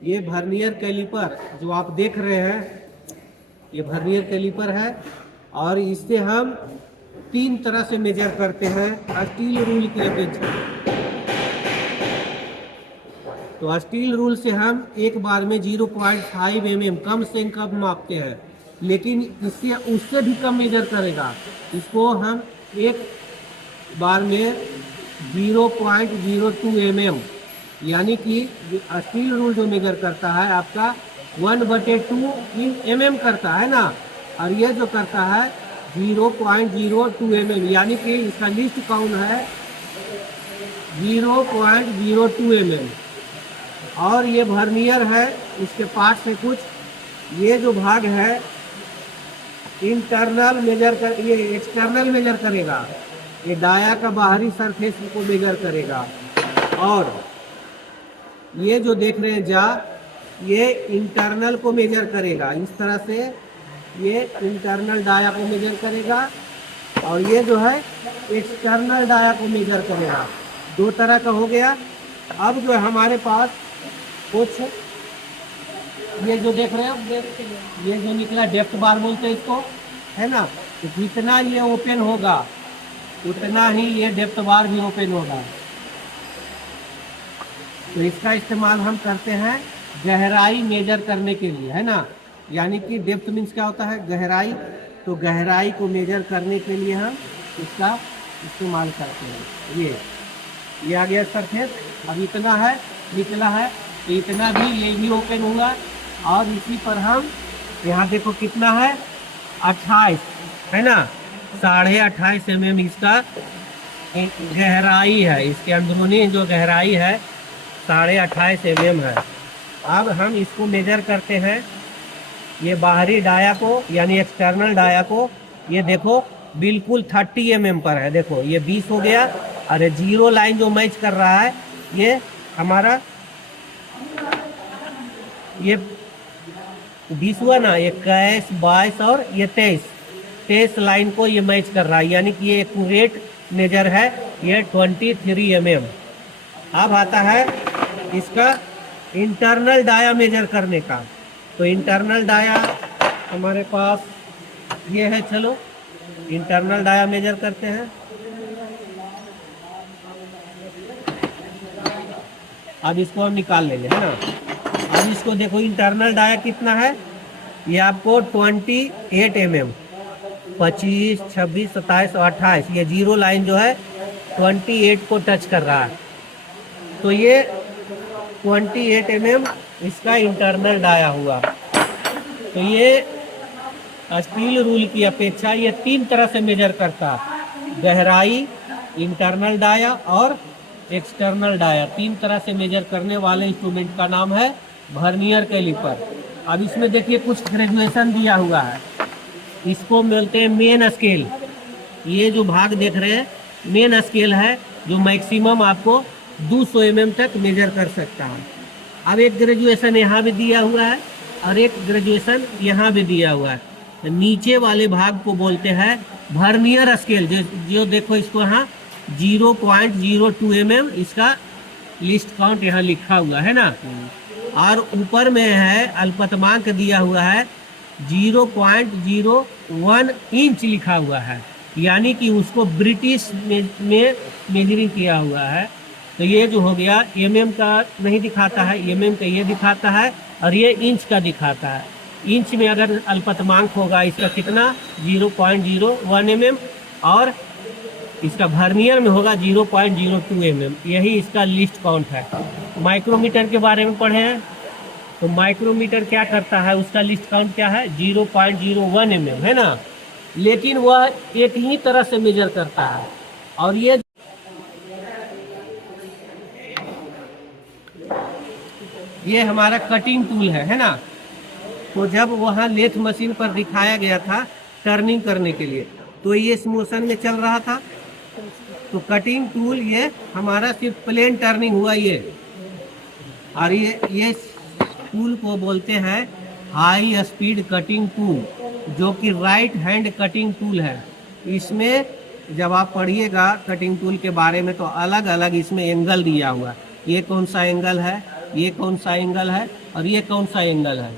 ये vernier caliper जो आप देख रहे हैं, ये वर्नियर कैलिपर है और इससे हम 3 तरह से मेजर करते हैं स्टील रूल की अपेक्षा। तो स्टील रूल से हम एक बार में 0.5 mm कम से कम मापते हैं, लेकिन इससे उससे भी कम मेजर करेगा। इसको हम एक बार में 0.02 mm, यानी कि स्टील रूल जो मेजर करता है आपका 1/2 mm करता है ना, और ये जो करता है 0.02 mm, यानी कि इसका लिस्ट काउंट है 0.02 mm। और ये वर्नियर है, इसके पास से कुछ ये जो भाग है इंटरनल मेजर कर, ये एक्सटर्नल मेजर करेगा, ये डाया का बाहरी सरफेस को मेजर करेगा। और ये जो देख रहे हैं जा, ये इंटरनल को मेजर करेगा। इस तरह से ये इंटरनल डाया को मेजर करेगा और ये जो है एक्सटर्नल डाया को मेजर करेगा। 2 तरह का हो गया। अब जो हमारे पास कुछ ये जो देख रहे हैं, ये जो निकला डेप्थ बार बोलते हैं इसको, है ना। तो जितना ये ओपन होगा उतना ही ये डेप्थ बार भी ओपन होगा। तो इसका इस्तेमाल हम करते हैं गहराई मेजर करने के लिए, है ना। यानी कि डेप्थ मीन्स क्या होता है, गहराई। तो गहराई को मेजर करने के लिए हम इसका इस्तेमाल करते हैं। ये आ गया सरफेस। अब इतना है निकला है, तो इतना भी ये भी ओपन हुआ। और इसी पर हम यहाँ देखो कितना है 28, है ना, 28.5 mm इसका गहराई है। इसके अंदरूनी जो गहराई है 28.5 mm है। अब हम इसको मेजर करते हैं, ये बाहरी डाया को यानी एक्सटर्नल डाया को। ये देखो बिल्कुल 30 mm पर है। देखो ये 20 हो गया, अरे 0 लाइन जो मैच कर रहा है ये हमारा, ये 20 हुआ ना, 21, 22 और ये 23 लाइन को ये मैच कर रहा है, यानी कि ये एक्यूरेट मेजर है। ये 23 mm। अब आता है इसका इंटरनल डाया मेजर करने का। तो इंटरनल डाया हमारे पास ये है। चलो इंटरनल डाया मेजर करते हैं। अब इसको हम निकाल लेंगे, है ना। अब इसको देखो इंटरनल डाया कितना है, ये आपको 28 mm, 25, 26, 27 और 28, ये 0 लाइन जो है 28 को टच कर रहा है। तो ये 28 mm इसका इंटरनल डाया हुआ। तो ये स्टील रूल की अपेक्षा ये 3 तरह से मेजर करता है, गहराई, इंटरनल डाया और एक्सटर्नल डाया। 3 तरह से मेजर करने वाले इंस्ट्रूमेंट का नाम है वर्नियर कैलिपर। अब इसमें देखिए कुछ ग्रेजुएशन दिया हुआ है, इसको मिलते हैं मेन स्केल। ये जो भाग देख रहे हैं मेन स्केल है, जो मैक्सिमम आपको 200 mm तक मेजर कर सकता है। अब एक ग्रेजुएशन यहाँ भी दिया हुआ है और एक ग्रेजुएशन यहाँ भी दिया हुआ है। तो नीचे वाले भाग को बोलते हैं वर्नियर स्केल। जो देखो इसको यहाँ 0.02 mm इसका लिस्ट काउंट यहाँ लिखा हुआ है ना। और ऊपर में है अल्पतमांक दिया हुआ है 0.01 इंच लिखा हुआ है, यानी कि उसको ब्रिटिश में मेजरिंग किया हुआ है। तो ये जो हो गया mm का नहीं दिखाता है, mm का ये दिखाता है और ये इंच का दिखाता है। इंच में अगर अल्पतमांक होगा इसका कितना 0.01 mm और इसका वर्नियर में होगा 0.02 mm। यही इसका लिस्ट काउंट है। माइक्रोमीटर के बारे में पढ़े हैं, तो माइक्रोमीटर क्या करता है, उसका लिस्ट काउंट क्या है 0.01 mm, है ना। लेकिन वह एक ही तरह से मेजर करता है। और ये हमारा कटिंग टूल है ना। तो जब वहाँ लेथ मशीन पर दिखाया गया था टर्निंग करने के लिए, तो ये इस मोशन में चल रहा था। तो कटिंग टूल ये हमारा सिर्फ प्लेन टर्निंग हुआ ये। और ये टूल को बोलते हैं हाई स्पीड कटिंग टूल, जो कि राइट हैंड कटिंग टूल है। इसमें जब आप पढ़िएगा कटिंग टूल के बारे में तो अलग अलग इसमें एंगल दिया हुआ है। ये कौन सा एंगल है, ये कौन सा एंगल है और ये कौन सा एंगल है।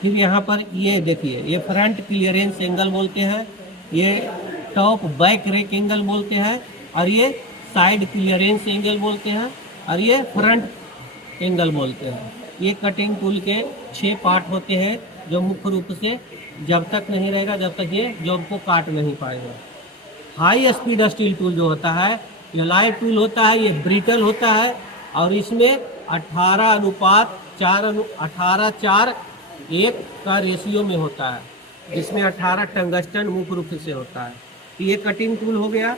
फिर यहाँ पर ये देखिए, ये फ्रंट क्लियरेंस एंगल बोलते हैं, ये टॉप बैक रेक एंगल बोलते हैं, और ये साइड क्लियरेंस एंगल बोलते हैं, और ये फ्रंट एंगल बोलते हैं। ये कटिंग टूल के 6 पार्ट होते हैं, जो मुख्य रूप से जब तक नहीं रहेगा जब तक ये जॉब को काट नहीं पाएगा। हाई स्पीड स्टील टूल जो होता है, ये लाइट टूल होता है, ये ब्रिटल होता है, और इसमें 18:4:1 का रेशियो में होता है, जिसमें 18 टंगस्टन मुख्य रूप से होता है। तो ये कटिंग टूल हो गया।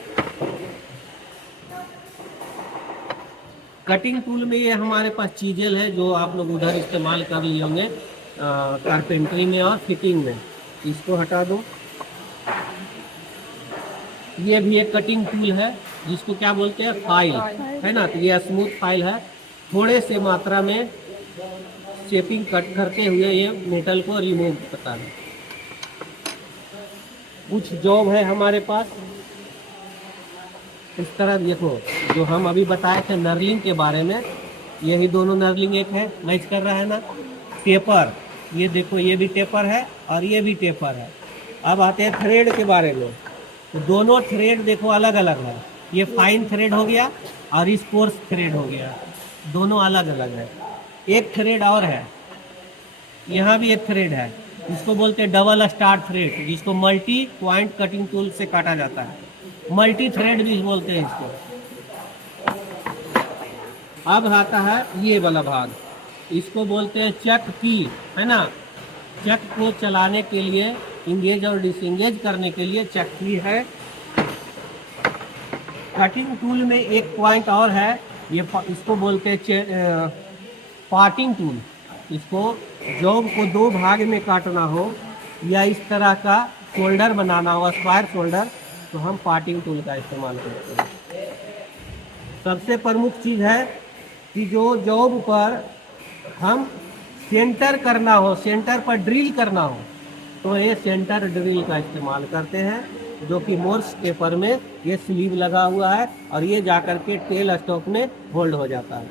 कटिंग टूल में ये हमारे पास चीजें है जो आप लोग उधर इस्तेमाल कर लिए होंगे कारपेंटरी में और फिटिंग में। इसको हटा दो। ये भी एक कटिंग टूल है जिसको क्या बोलते हैं, फाइल, है ना। तो ये स्मूथ फाइल है, थोड़े से मात्रा में शेपिंग कट करते हुए ये मेटल को रिमूव करता है। कुछ जॉब है हमारे पास इस तरह, देखो जो हम अभी बताए थे नर्लिंग के बारे में, यही दोनों नर्लिंग एक है, मैच कर रहा है ना। टेपर, ये देखो ये भी टेपर है और ये भी टेपर है। अब आते हैं थ्रेड के बारे में। तो दोनों थ्रेड देखो अलग अलग है, ये फाइन थ्रेड हो गया और इस कोर्स थ्रेड हो गया, दोनों अलग अलग है। एक थ्रेड और है, यहाँ भी एक थ्रेड है, इसको बोलते हैं डबल स्टार थ्रेड, जिसको मल्टी पॉइंट कटिंग टूल से काटा जाता है, मल्टी थ्रेड भी बोलते हैं इसको। अब आता है ये वाला भाग, इसको बोलते हैं चक की, है ना। चक को चलाने के लिए, इंगेज और डिसएंगेज करने के लिए चक की है। कटिंग टूल में एक पॉइंट और है, ये इसको बोलते हैं पार्टिंग टूल। इसको जॉब को 2 भाग में काटना हो या इस तरह का शोल्डर बनाना हो, स्क्वायर शोल्डर, तो हम पार्टिंग टूल का इस्तेमाल करते हैं। सबसे प्रमुख चीज़ है कि जो जॉब पर हम सेंटर करना हो, सेंटर पर ड्रिल करना हो, तो ये सेंटर ड्रिल का इस्तेमाल करते हैं, जो कि मोर्स पेपर में ये स्लीव लगा हुआ है और ये जाकर के टेल स्टॉक में होल्ड हो जाता है।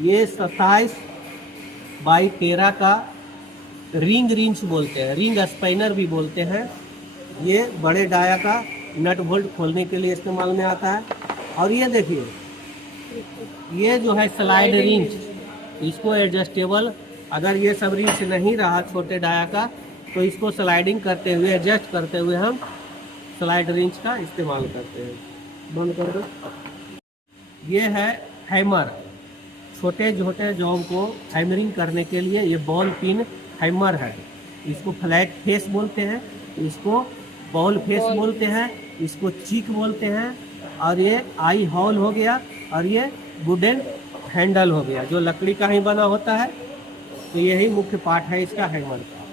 ये 27x13 का रिंग रिंच बोलते हैं, रिंग स्पाइनर भी बोलते हैं। ये बड़े डाया का नट बोल्ट खोलने के लिए इस्तेमाल में आता है। और ये देखिए, ये जो है स्लाइड रिंच, इसको एडजस्टेबल, अगर ये सब रिंच नहीं रहा छोटे डाया का, तो इसको स्लाइडिंग करते हुए, एडजस्ट करते हुए हम स्लाइड रिंच का इस्तेमाल करते हैं। बंद कर दो। ये है हैमर, छोटे छोटे जॉब को हैमरिंग करने के लिए ये बॉल पिन हैमर है। इसको फ्लैट फेस बोलते हैं, इसको बॉल फेस बोलते हैं, इसको चीक बोलते हैं, और ये आई हॉल हो गया, और ये वुडन हैंडल हो गया, जो लकड़ी का ही बना होता है। तो यही मुख्य पार्ट है इसका हैमर का।